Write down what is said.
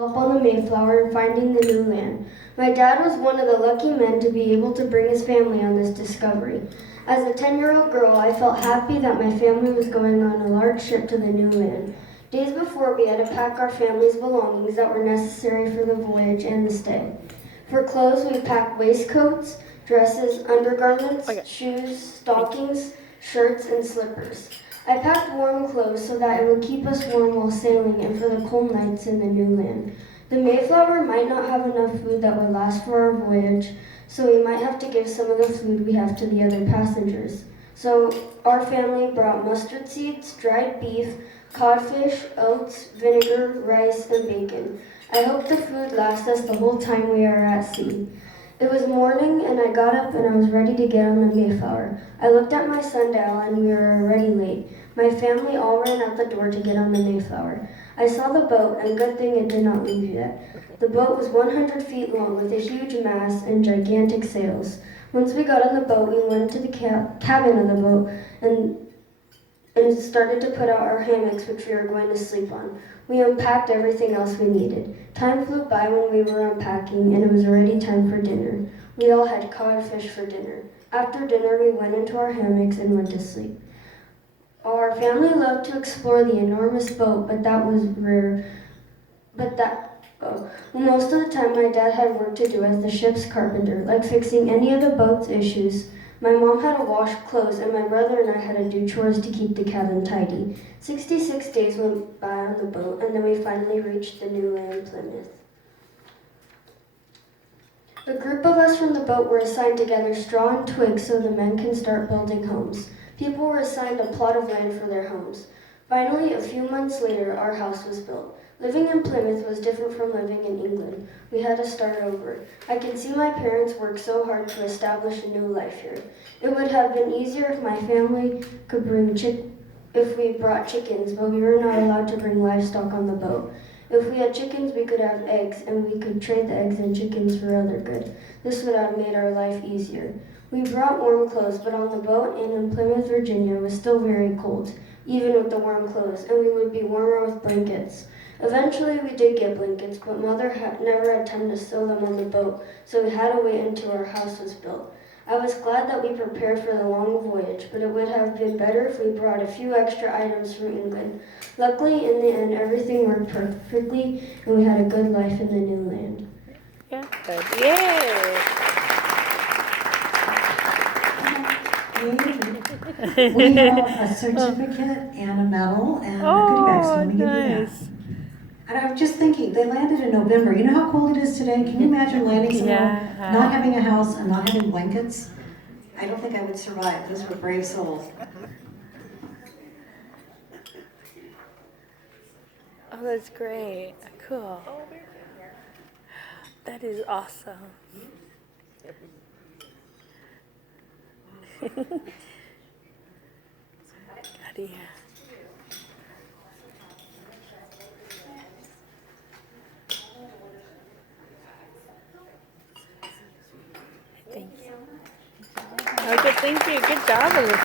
Up on the Mayflower and finding the new land. My dad was one of the lucky men to be able to bring his family on this discovery. As a 10-year-old girl, I felt happy that my family was going on a large trip to the new land. Days before, we had to pack our family's belongings that were necessary for the voyage and the stay. For clothes, we packed waistcoats, dresses, undergarments, shoes, stockings, shirts, and slippers. I packed warm clothes so that it would keep us warm while sailing and for the cold nights in the new land. The Mayflower might not have enough food that would last for our voyage, so we might have to give some of the food we have to the other passengers. So our family brought mustard seeds, dried beef, codfish, oats, vinegar, rice, and bacon. I hope the food lasts us the whole time we are at sea. It was morning and I got up and I was ready to get on the Mayflower. I looked at my sundial and we were already late. My family all ran out the door to get on the Mayflower. I saw the boat, and good thing it did not leave yet. The boat was 100 feet long with a huge mast and gigantic sails. Once we got on the boat, we went to the cabin of the boat and started to put out our hammocks, which we were going to sleep on. We unpacked everything else we needed. Time flew by when we were unpacking, and it was already time for dinner. We all had codfish for dinner. After dinner, we went into our hammocks and went to sleep. Our family loved to explore the enormous boat, but that was rare. Most of the time, my dad had work to do as the ship's carpenter, like fixing any of the boat's issues. My mom had to wash clothes, and my brother and I had to do chores to keep the cabin tidy. 66 days went by on the boat, and then we finally reached the new land, Plymouth. A group of us from the boat were assigned to gather straw and twigs so the men can start building homes. People were assigned a plot of land for their homes. Finally, a few months later, our house was built. Living in Plymouth was different from living in England. We had to start over. I can see my parents work so hard to establish a new life here. It would have been easier if my family could if we brought chickens, but we were not allowed to bring livestock on the boat. If we had chickens, we could have eggs, and we could trade the eggs and chickens for other goods. This would have made our life easier. We brought warm clothes, but on the boat and in Plymouth, Virginia, it was still very cold, even with the warm clothes, and we would be warmer with blankets. Eventually, we did get blankets, but Mother never had time to sew them on the boat, so we had to wait until our house was built. I was glad that we prepared for the long voyage, but it would have been better if we brought a few extra items from England. Luckily, in the end, everything worked perfectly, and we had a good life in the new land. Yeah, good. Yay! We have a certificate and a medal and a goodie bag, so let me give you that. And I was just thinking, they landed in November. You know how cold it is today? Can you imagine landing somewhere, not having a house and not having blankets? I don't think I would survive. Those were brave souls. Oh, that's great. Cool. That is awesome. Yeah. Thank you. Oh, good. Thank you. Good job, Elizabeth.